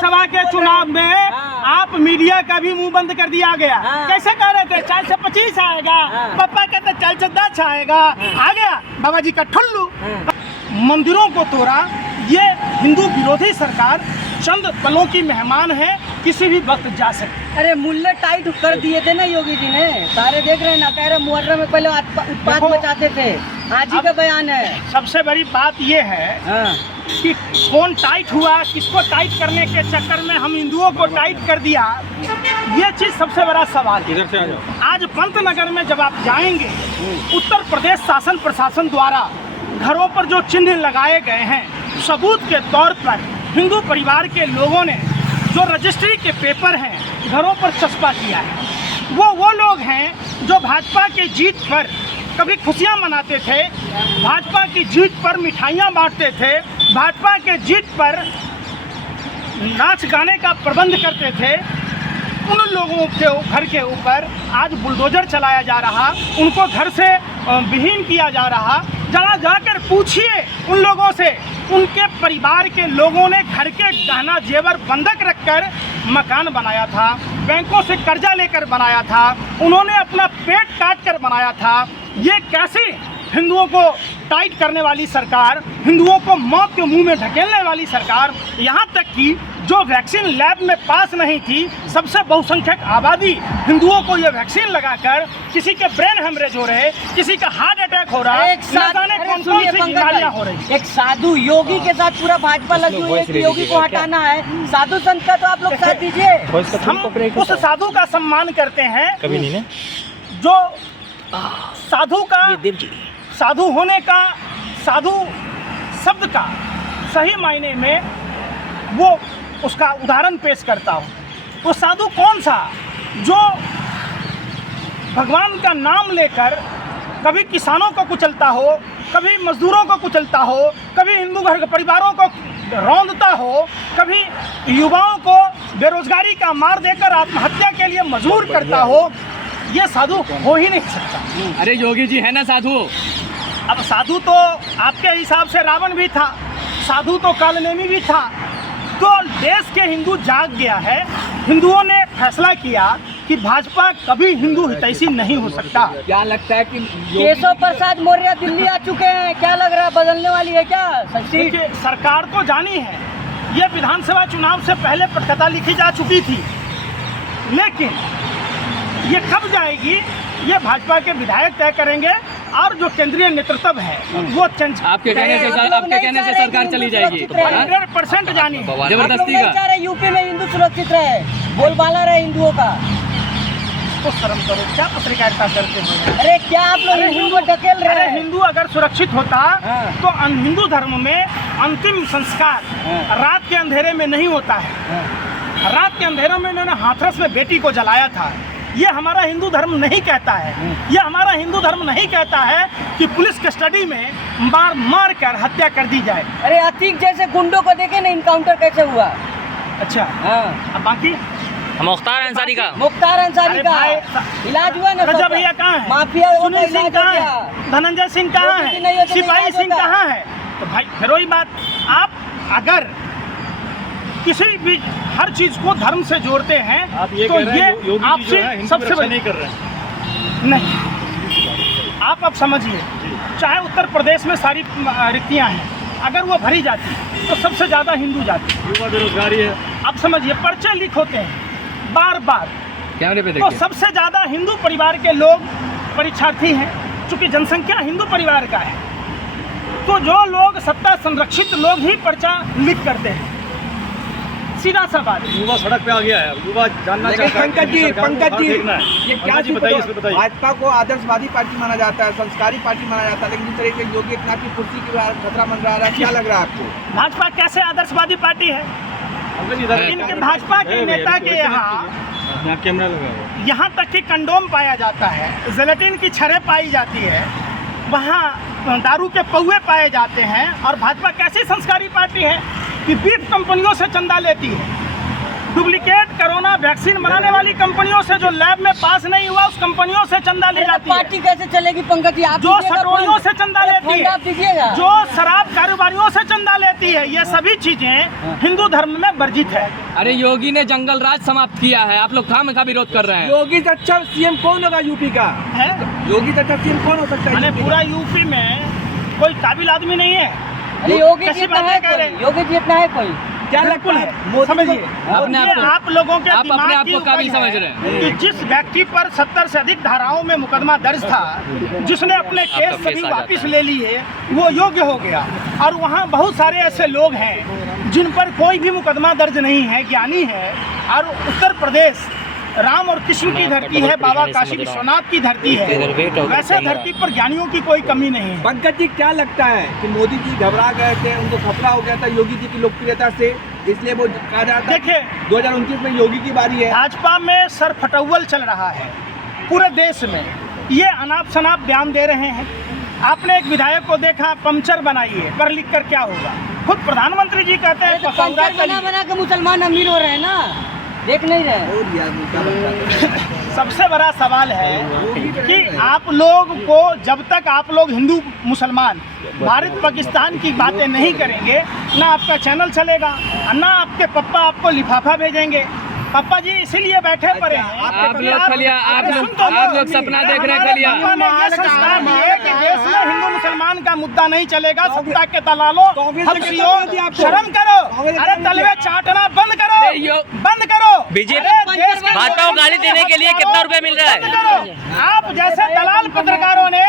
लोकसभा के चुनाव में आप मीडिया का भी मुंह बंद कर दिया गया। कैसे कह रहे थे 4 से 25 आएगा, पापा कहते 4 से 10 आएगा, आ गया बाबा जी का ठुल्लू। मंदिरों को तोड़ा। ये हिंदू विरोधी सरकार चंद पलों की मेहमान है, किसी भी वक्त जा सकती। अरे मुल्ले टाइट कर दिए थे ना योगी जी ने, सारे देख रहे हैं ना, कह रहे मुहर्रम में पहले उत्पात मचाते थे, आज ही का बयान है। सबसे बड़ी बात ये है कि कौन टाइट हुआ, किसको टाइट करने के चक्कर में हम हिंदुओं को टाइट कर दिया, ये चीज सबसे बड़ा सवाल है। इधर से आ जाओ। आज पंतनगर में जब आप जाएंगे, उत्तर प्रदेश शासन प्रशासन द्वारा घरों पर जो चिन्ह लगाए गए हैं, सबूत के तौर पर हिंदू परिवार के लोगों ने जो रजिस्ट्री के पेपर हैं घरों पर चस्पा किया है। वो लोग हैं जो भाजपा की जीत पर कभी खुशियां मनाते थे, भाजपा की जीत पर मिठाइयां बांटते थे, भाजपा के जीत पर नाच गाने का प्रबंध करते थे। उन लोगों के घर के ऊपर आज बुलडोजर चलाया जा रहा, उनको घर से विहीन किया जा रहा। जरा जाकर पूछिए उन लोगों से, उनके परिवार के लोगों ने घर के गहना जेवर बंधक रखकर मकान बनाया था, बैंकों से कर्जा लेकर बनाया था, उन्होंने अपना पेट काट कर बनाया था। ये कैसे हिंदुओं को टाइट करने वाली सरकार, हिंदुओं को मौत के मुंह में ढकेलने वाली सरकार, यहाँ तक कि जो वैक्सीन लैब में पास नहीं थी, सबसे बहुसंख्यक आबादी हिंदुओं को ये वैक्सीन लगाकर किसी के ब्रेन हेमरेज हो रहे, किसी का हार्ट अटैक हो रहा है, कौन सी बीमारियां हो रही। एक साधु योगी के साथ पूरा भाजपा लगी हुई है कि योगी को हटाना है, साधु संत का तो आप लोग साथ दीजिए। हम उस साधु का सम्मान करते हैं जो साधु का, साधु होने का, साधु शब्द का सही मायने में वो उसका उदाहरण पेश करता हूँ। वो साधु कौन सा जो भगवान का नाम लेकर कभी किसानों को कुचलता हो, कभी मजदूरों को कुचलता हो, कभी हिंदू घर के परिवारों को रौंदता हो, कभी युवाओं को बेरोजगारी का मार देकर आत्महत्या के लिए मजबूर करता हो। ये साधु हो ही नहीं सकता। अरे योगी जी है ना साधु। अब साधु तो आपके हिसाब से रावण भी था, साधु तो कालनेमी भी था। तो देश के हिंदू जाग गया है। हिंदुओं ने फैसला किया कि भाजपा कभी हिंदू हितैषी नहीं हो सकता। क्या लगता है कि केशव प्रसाद मौर्य दिल्ली आ चुके हैं, क्या लग रहा है बदलने वाली है क्या? देखिए, सरकार तो जानी है, ये विधानसभा चुनाव से पहले पटकथा लिखी जा चुकी थी, लेकिन ये कब जाएगी ये भाजपा के विधायक तय करेंगे और जो केंद्रीय नेतृत्व है वो आपके कहने से सरकार चली जाएगी। 100% जानी जबरदस्ती का। यूपी में हिंदू सुरक्षित रहे, बोलबाला रहे हिंदुओं का। तो शर्म करो, क्या पत्रकारिता करते हो? अरे क्या आप लोग हिंदू को ढकेल रहे हैं? हिंदू अगर सुरक्षित होता तो हिंदू धर्म में अंतिम संस्कार रात के अंधेरे में नहीं होता है। रात के अंधेरे में उन्होंने हाथरस में बेटी को जलाया था। ये हमारा हिंदू धर्म नहीं कहता है। ये हमारा हिंदू धर्म नहीं कहता है कि पुलिस कस्टडी में मार कर हत्या कर दी जाए। अरे अतीक जैसे गुंडों को देखे ना इनकाउंटर कैसे हुआ। अच्छा, अब बाकी मुख्तार अंसारी का इलाज हुआ ना? रजा भैया कहाँ है? माफिया सुनील सिंह कहाँ है? धनंजय सिंह कहाँ है? सिपाही सिंह कहाँ है? तो भाई फिर वही बात, आप अगर किसी भी हर चीज को धर्म से जोड़ते हैं आप ये तो ये आपसे सबसे बड़ी नहीं कर रहे हैं। नहीं, आप अब समझिए, चाहे उत्तर प्रदेश में सारी रिक्तियां हैं, अगर वो भरी जाती तो सबसे ज्यादा हिंदू जाती। युवा बेरोजगारी है। अब समझिए, पर्चे लीक होते हैं बार बार, कैमरे पे तो सबसे ज्यादा हिंदू परिवार के लोग परीक्षार्थी हैं। चूंकि जनसंख्या हिंदू परिवार का है, तो जो लोग सत्ता संरक्षित लोग ही पर्चा लीक करते हैं। सीधा सा बात, युवा सड़क पे आ गया है, युवा जानना चाहता है। पंकज जी, ये क्या चीज बताइए? भाजपा को आदर्शवादी पार्टी माना जाता है, संस्कारी पार्टी माना जाता है, लेकिन जिस तरीके से योगी एकनाथ की कुर्सी की खतरा मंडरा रहा है, क्या लग रहा है आपको? भाजपा कैसे आदर्शवादी पार्टी है? इनके भाजपा के नेता के यहाँ तक कि कंडोम पाया जाता है, जिलेटिन की छड़ें पाई जाती है, वहाँ दारू के पौवे पाए जाते हैं। और भाजपा कैसी संस्कारी पार्टी है कि बीफ कंपनियों से चंदा लेती है। डुप्लीकेट कोरोना वैक्सीन बनाने वाली कंपनियों से, जो लैब में पास नहीं हुआ उस कंपनियों से चंदा ले जाती है, पार्टी कैसे चलेगी पंकज जी? आप जो दीजिएगा सटोरियों फंड? से चंदा लेती फंड आप है, दीजिएगा। जो शराब कारोबारियों से चंदा लेती है, ये सभी चीजें हिंदू धर्म में वर्जित है। अरे योगी ने जंगल राज समाप्त किया है, आप लोग खाम खा विरोध कर रहे हैं। योगी से अच्छा सीएम कौन होगा यूपी का? है योगी से अच्छा सीएम कौन हो सकता है? मैंने यूपी का? पूरा यूपी में कोई काबिल आदमी नहीं है। अरे योगी जी कैसी इतना बातें है कह रहे कोई? हैं? योगी जी इतना है कोई? क्या बिल्कुल लगता है, है मोदी समझिए को- अपने ये आप को- आप लोगों के आप दिमाग अपने आप की को काबिल उपज है समझ रहे हैं। कि जिस व्यक्ति पर 70 से अधिक धाराओं में मुकदमा दर्ज था, जिसने अपने केस सभी वापस ले लिए, वो योग्य हो गया। और वहाँ बहुत सारे ऐसे लोग हैं जिन पर कोई भी मुकदमा दर्ज नहीं है, ज्ञानी है। और उत्तर प्रदेश राम और कृष्ण की धरती है, बाबा काशी विश्वनाथ की धरती है, वैसे धरती पर ज्ञानियों की कोई कमी नहीं है। पंकज जी क्या लगता है कि मोदी जी घबरा गए थे, उनको खतरा हो गया था योगी जी की लोकप्रियता से, इसलिए वो कहा जाता है देखिए 2029 में योगी की बारी है? भाजपा में सर फटौवल चल रहा है पूरे देश में। ये अनाप शनाप बयान दे रहे हैं। आपने एक विधायक को देखा, पंचर बनाइए, पर लिख कर क्या होगा? खुद प्रधानमंत्री जी कहते हैं तो पकौड़ा पंचर बना तलिए। बना के मुसलमान अमीर हो रहे हैं ना, देख नहीं रहे? और यार मुद्दा लगता है। सबसे बड़ा सवाल है कि आप लोग को, जब तक आप लोग हिंदू मुसलमान भारत पाकिस्तान की बातें नहीं करेंगे, ना आपका चैनल चलेगा, ना आपके पापा आपको लिफाफा भेजेंगे। पापा जी इसीलिए बैठे पड़े हैं। आप लोग खलिया, आप अरे लोग सुन तो लो। आप लोग सपना देख रहे हैं हमारे खलिया। पापा ने ये संस्कार दिए कि देश में हिंदू मुसलमान का मुद्दा नहीं चलेगा। सत्ता के दलालों, कांग्रेस ने हफ्सियों, कितना दिया आपको? शर्म करो। कांग्रेस ने अरे कितना तलवे दिया? चाटना बंद करो, अरे बंद करो। बीजेपी अरे देश के भाजपा को गाली देने के लिए कितना रुपए मिल रहा है? बंद करो। आप जैसे दलाल पत्रकारों ने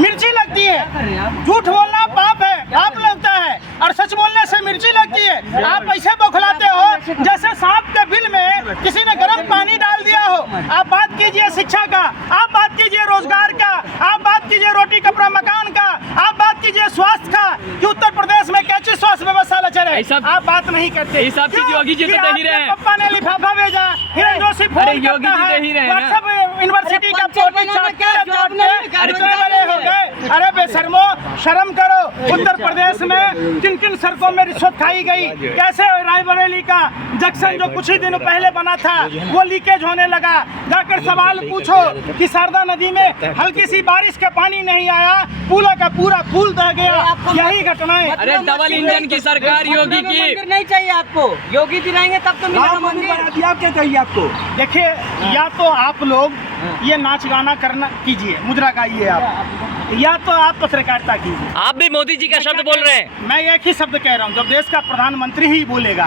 मिर्ची लगती है, झूठ बोलना पाप है, पाप लगता है, और सच बोलने से मिर्ची लगती है। आप ऐसे बौखलाते हो जैसे सांप के बिल में किसी ने गर्म पानी डाल दिया हो। आप बात कीजिए शिक्षा का, आप बात कीजिए रोजगार का, आप बात कीजिए रोटी कपड़ा मकान का, आप बात कीजिए स्वास्थ्य का, कि उत्तर प्रदेश में कैसी स्वास्थ्य व्यवस्था लचर है। ये सब- आप बात नहीं करते। ये सब चीज क्यों? योगी जी तो कि दे ही आपके रहे हैं। पापा ने लिफाफा भेजा, हिरण जोशी फोन अरे योगी करता जी है, दे ही रहे हैं ना। व्हाट्सएप यूनिवर्सिटी का पंचर फोटो बनाने चाट क्या के जॉब नहीं निकाल इतने रहे बड़े हो गए। अरे बेशर्मो, शर्म करो। उत्तर प्रदेश में किन किन सड़कों में रिश्वत खाई गई, कैसे रायबरेली का जंक्शन जो कुछ ही दिन पहले बना था वो लीकेज होने लगा। जाकर सवाल पूछो कि शारदा नदी में हल्की सी बारिश का पानी नहीं आया, पूरा का पूरा पुल दह गया। यही घटनाएं। अरे डबल इंजन की सरकार योगी की। मंदिर नहीं चाहिए आपको, योगी जी रहेंगे तब तो मिलेगा राम मंदिर मंदिर। बना दिया, आप क्या चाहिए आपको? देखिए, या तो आप लोग ये नाच गाना करना कीजिए, मुद्रा गाइए आप, या तो आप पत्रकारिता कीजिए। आप भी मोदी जी का शब्द बोल रहे हैं। मैं एक ही शब्द कह रहा हूँ, जब देश का प्रधानमंत्री ही बोलेगा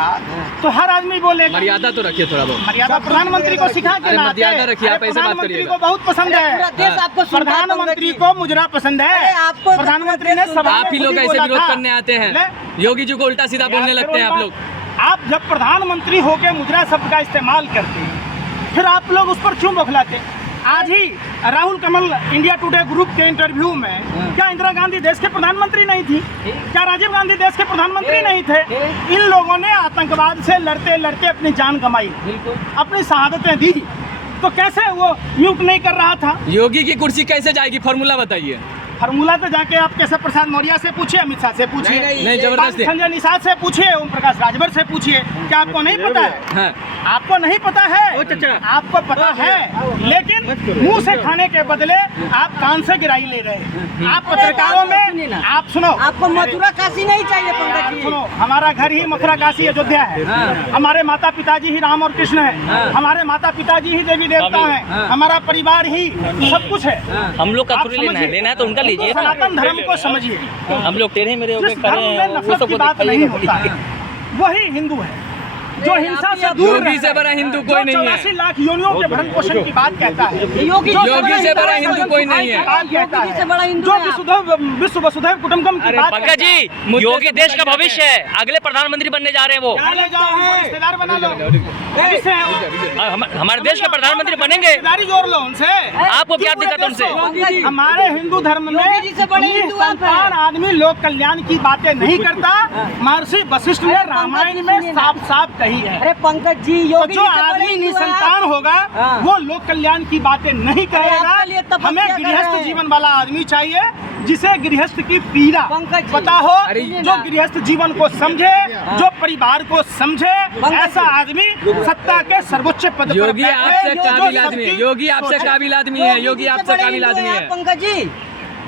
तो हर आदमी बोलेगा। मर्यादा तो रखिए थोड़ा बहुत। मर्यादा प्रधानमंत्री को सिखा के अरे ना मर्यादा आते। रखिए, आप अरे ऐसे बात प्रधानमंत्री करिएगा। को बहुत पसंद पूरा है। देश आपको सुनता है, प्रधानमंत्री पंकज जी। को मुजरा पसंद अरे है। आपको प्रधानमंत्री ने सभा आप ही में लोग खुद ऐसे बोला विरोध था। करने आते हैं, ले, योगी जी को उल्टा सीधा बोलने लगते हैं आप लोग। आप जब प्रधानमंत्री होके मुद्रा शब्द का इस्तेमाल करते हैं, फिर आप लोग उस पर क्यों बौखलाते? आज ही राहुल कमल इंडिया टुडे ग्रुप के इंटरव्यू में, क्या इंदिरा गांधी देश के प्रधानमंत्री नहीं थी? क्या राजीव गांधी देश के प्रधानमंत्री नहीं थे? इन लोगों ने आतंकवाद से लड़ते लड़ते अपनी जान गंवाई, अपनी शहादतें दी, तो कैसे वो म्यूट नहीं कर रहा था? योगी की कुर्सी कैसे जाएगी, फॉर्मूला बताइए। फार्मूला तो जाके आप केशव प्रसाद मौर्य से पूछिए, अमित शाह से पूछिए, नहीं, जबरदस्ती। संजय निषाद से पूछिए, ओम प्रकाश राजभर से पूछिए। क्या आपको नहीं पता है? हाँ। आपको नहीं पता है? आपको पता है, लेकिन मुंह से खाने के बदले आप कान से गिराई ले रहे हैं। आप पत्रकारों में, आप सुनो, आपको मथुरा काशी नहीं चाहिए पंकज जी। सुनो, हमारा घर ही मथुरा काशी अयोध्या है। हमारे माता पिताजी ही राम और कृष्ण है। हमारे माता पिताजी ही देवी देवता हैं। हमारा परिवार ही सब कुछ है। हम लोग का आप थोड़ी लेना है, समझिए। लेना है तो उनका लीजिए ना। सनातन धर्म को समझिए। हम लोग टेढ़े मेरे होके जिस खड़े धर्म में हैं, वो नफरत सब की को बात नहीं दिखाइए। होता है, वही हिंदू है, जो हिंसा से दूर योगी रहता से है, बड़ा हिंदू जो कोई नहीं है। 84 लाख योनियों के भरण पोषण की बात कहता है, योगी योगी से बड़ा हिंदू कोई नहीं है। बात कहता योगी जी से बड़ा है, हिंदू जो है आप। विश्व वसुधैव कुटुंबकम की अरे बात पंकज कहता है। जी, मुद्दे योगी से देश का पकड़ के भविष्य है, अगले प्रधानमंत्री बनने जा रहे हैं वो। क्या ले जाओ, उनको रिश्तेदार बना लो। किससे है वो? हमारे देश के प्रधानमंत्री बनेंगे। रिश्तेदारी जोड़ लो उनसे। आपको क्या दिक्कत है उनसे? पंकज जी, हमारे हिंदू धर्म में योगी जी से बड़े हिंदू आप हैं। संतान आदमी लोक कल्याण की बातें नहीं करता। महर्षि वशिष्ठ ने अरे रामायण पंकज जी में सुनिए ना। साफ साफ कही है। अरे पंकज जी, तो योगी जो जी से बड़े आदमी हिंदू हैं निसंतान आप। होगा हाँ। वो लोक कल्याण की बातें नहीं आपके लिए करेगा। तपस्या हमें कर रहे गृहस्थ हैं। जीवन वाला आदमी चाहिए जिसे गृहस्थ की पीड़ा पंकज जी। पता हो, अरे जो गृहस्थ जीवन को समझे, जो परिवार को समझे, ऐसा आदमी सत्ता के सर्वोच्च पद पर योगी बैठे, आपसे जो काबिल आदमी है, सबकी योगी आपसे सोचे। काबिल आदमी है, योगी आपसे बड़े काबिल हिंदू आदमी हैं है। पंकज जी,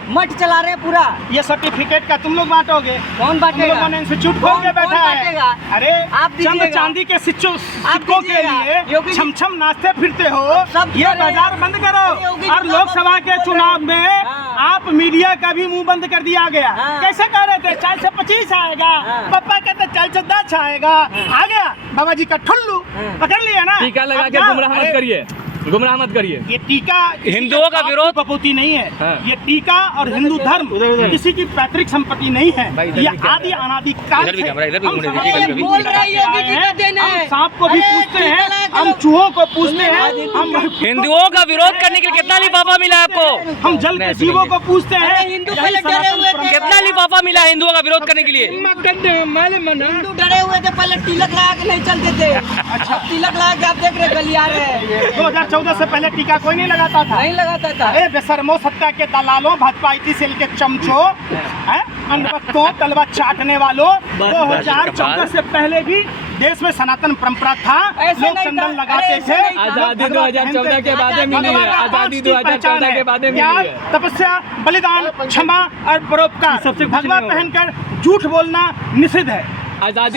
मठ चला रहे हैं पूरा। ये सर्टिफिकेट का तुम लोग बांटोगे? कौन तुम बांटेगा? लोगों ने इंस्टीट्यूट खोल के कौन बैठा है। बांटेगा? अरे आप चंद दीजिएगा। चांदी के सिक्कों के दीजिएगा। लिए योगी जी- छम छम नाचते फिरते हो। सब ये कर रहे बाजार हैं। बंद योगी करो। जी और सब लोकसभा के बोल चुनाव रहे में हैं। हाँ। आप मीडिया का भी मुंह बंद कर दिया गया। हाँ। कैसे कह रहे थे 4 से 25 आएगा, हाँ। पापा कहते 4 से 10 आएगा, आ गया बाबा जी का ठुल्लू। हाँ। पकड़ लिया ना? टीका लगा अब के जाओ। गुमराह मत अरे, करिए, गुमराह मत करिए। ये टीका किसी हिंदुओं के का बाप विरोध- की बपूती नहीं है। हाँ। ये टीका और हिंदू धर्म किसी की पैतृक संपत्ति नहीं है। भाई, इधर ये भी कैमरा आदि है। अनादि काल इधर भी से कैमरा, इधर भी हम घूमने समाज दीजिए में कभी-कभी। बोल रहे हैं योगी जी का देन है। हम सांप को भी अरे, पूछते हैं, टीका लगा हम लो। चूहों को पूछते हैं, हम हिंदुओं का विरोध करने के लिए कितना लिफाफा मिला आपको? हम जल के जीवों को पूछते हैं। अरे, हिंदू यही पहले डरे सनातन हुए थे। परंपरा कितना लिफाफा मिला हिंदुओं का विरोध करने के लिए? हिंदू डरे हुए थे, पहले तिलक लगा के नहीं चलते थे। अच्छा, तिलक लगा के आप देख रहे गलिया रहे हैं। 2014 से पहले टीका कोई नहीं लगाता था। नहीं लगाता था। अरे बेशर्मो सत्ता के दलालों, भाजपा IT सेल के चमचों, हैं, अनबख्तों, तलवा चाटने वालों, 2014 से पहले भी देश में सनातन परंपरा था। ऐसे लोग नहीं चंदन था। लगाते अरे ऐसे थे। नहीं था। आजादी भगवा 2014 के बाद पहनते थे। मिली है, भगवा आजादी की पहचान 2014 के है। बाद मिली त्याग, है। तपस्या, बलिदान, क्षमा और परोपकार। भगवा पहनकर झूठ बोलना निषिद्ध है। आजादी